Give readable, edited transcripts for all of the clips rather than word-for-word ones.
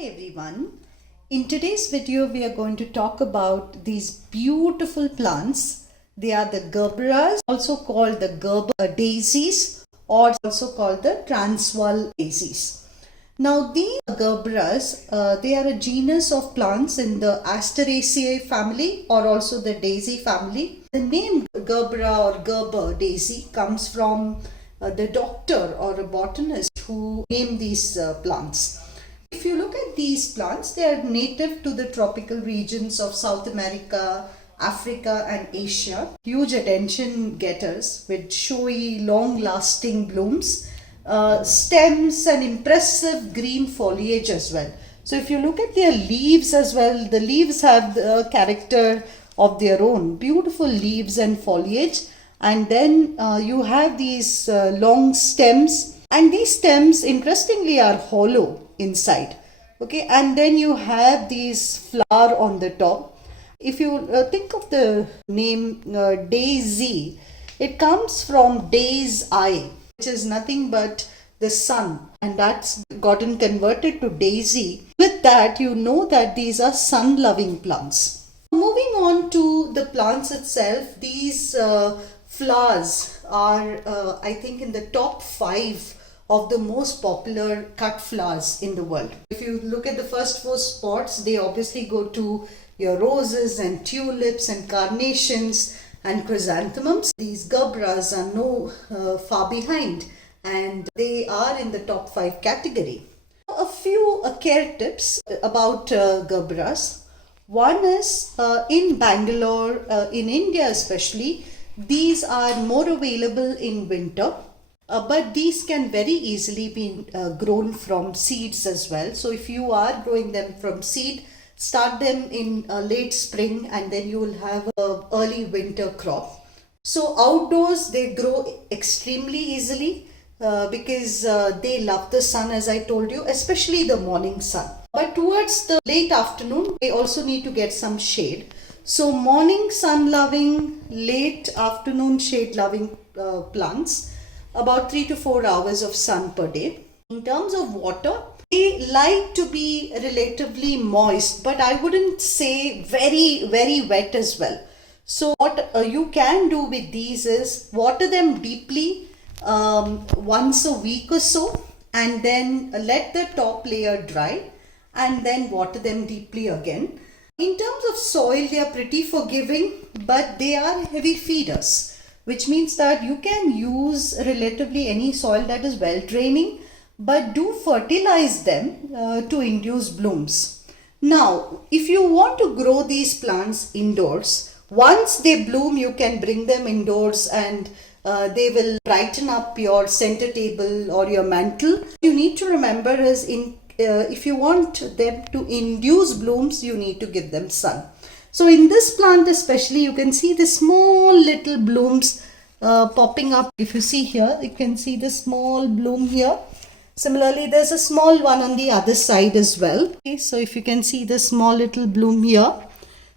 Hi everyone. In today's video we are going to talk about these beautiful plants. They are the gerberas, also called the Gerber daisies or also called the Transvaal daisies. Now these gerberas, they are a genus of plants in the Asteraceae family or also the daisy family. The name gerbera or Gerber daisy comes from the doctor or a botanist who named these plants. If you look at these plants, they are native to the tropical regions of South America, Africa and Asia. Huge attention getters with showy, long-lasting blooms, stems and impressive green foliage as well. So if you look at their leaves as well, the leaves have the character of their own. Beautiful leaves and foliage. And then you have these long stems. And these stems, interestingly, are hollow inside. Okay, and then you have these flower on the top. If you think of the name daisy, it comes from day's eye, which is nothing but the sun, and that's gotten converted to daisy. With that, you know that these are sun-loving plants. Moving on to the plants itself, these flowers are, I think, in the top 5 of the most popular cut flowers in the world. If you look at the first 4 spots, they obviously go to your roses and tulips and carnations and chrysanthemums. These gerberas are no far behind, and they are in the top 5 category. A few care tips about gerberas. One is in Bangalore, in India especially, these are more available in winter. But these can very easily be grown from seeds as well. So if you are growing them from seed, start them in late spring and then you will have an early winter crop. So outdoors they grow extremely easily because they love the sun, as I told you, especially the morning sun. But towards the late afternoon, they also need to get some shade. So morning sun loving, late afternoon shade loving plants, about 3 to 4 hours of sun per day. In terms of water, they like to be relatively moist, but I wouldn't say very, very wet as well. So what you can do with these is water them deeply once a week or so, and then let the top layer dry and then water them deeply again. In terms of soil, they are pretty forgiving, but they are heavy feeders, which means that you can use relatively any soil that is well draining, but do fertilize them to induce blooms. Now, if you want to grow these plants indoors, once they bloom, you can bring them indoors and they will brighten up your center table or your mantle. You need to remember is if you want them to induce blooms, you need to give them sun. So in this plant especially, you can see the small little blooms popping up. If you see here, you can see the small bloom here. Similarly, there's a small one on the other side as well. Okay, so if you can see the small little bloom here.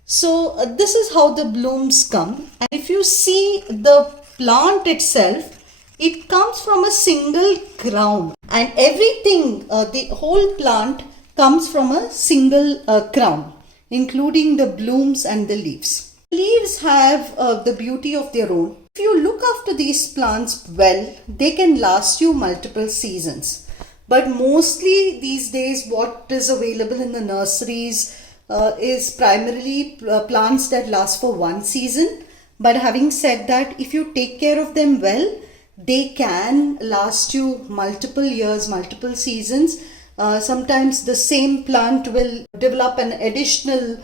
So this is how the blooms come. And if you see the plant itself, it comes from a single crown. And everything, the whole plant comes from a single crown, including the blooms and the leaves. Leaves have the beauty of their own. If you look after these plants well, they can last you multiple seasons. But mostly these days what is available in the nurseries is primarily plants that last for one season. But having said that, if you take care of them well, they can last you multiple years, multiple seasons. Sometimes the same plant will develop an additional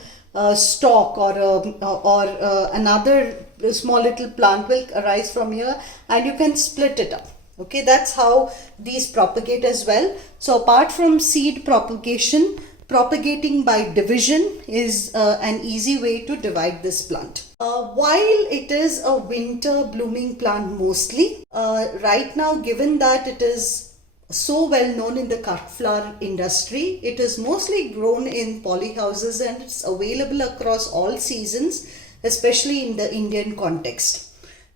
stalk or another small little plant will arise from here, and you can split it up. Okay, that's how these propagate as well. So apart from seed propagation, propagating by division is an easy way to divide this plant. While it is a winter blooming plant mostly, right now, given that it is so well known in the cut flower industry, it is mostly grown in polyhouses and it's available across all seasons, especially in the Indian context.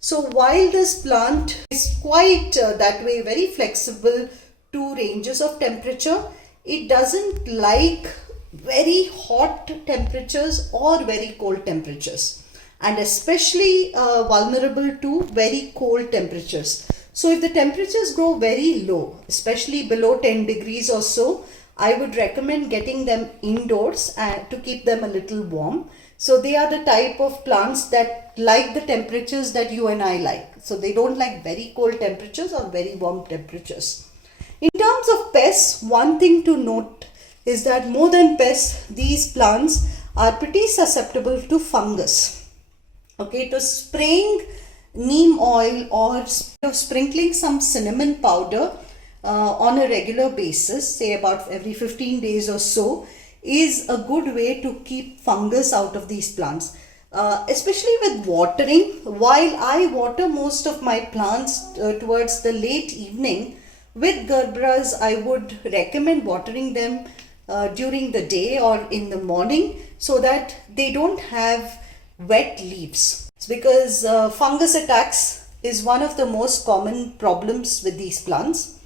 So while this plant is quite that way very flexible to ranges of temperature, it doesn't like very hot temperatures or very cold temperatures, and especially vulnerable to very cold temperatures. So if the temperatures go very low, especially below 10 degrees or so, I would recommend getting them indoors and to keep them a little warm. So they are the type of plants that like the temperatures that you and I like. So they don't like very cold temperatures or very warm temperatures. In terms of pests, one thing to note is that more than pests, these plants are pretty susceptible to fungus. Okay, to spraying neem oil or sprinkling some cinnamon powder on a regular basis, say about every 15 days or so, is a good way to keep fungus out of these plants. Especially with watering, while I water most of my plants towards the late evening, with gerberas I would recommend watering them during the day or in the morning so that they don't have wet leaves, because fungus attacks is one of the most common problems with these plants.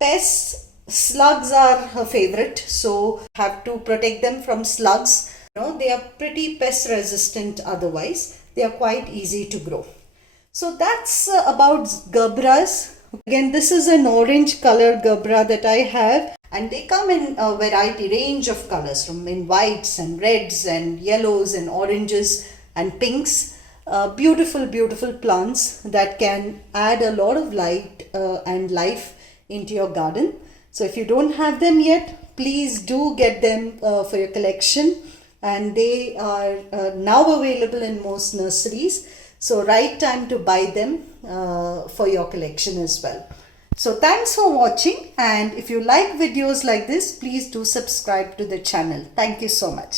Pests, slugs are her favorite, so have to protect them from slugs. They are pretty pest resistant, otherwise they are quite easy to grow. So that's about gerberas. Again, this is an orange color gerbera that I have, and they come in a variety range of colors, from in whites and reds and yellows and oranges and pinks. Beautiful plants that can add a lot of light and life into your garden. So if you don't have them yet, please do get them for your collection, and they are now available in most nurseries. So right time to buy them for your collection as well. So thanks for watching, and if you like videos like this, please do subscribe to the channel. Thank you so much.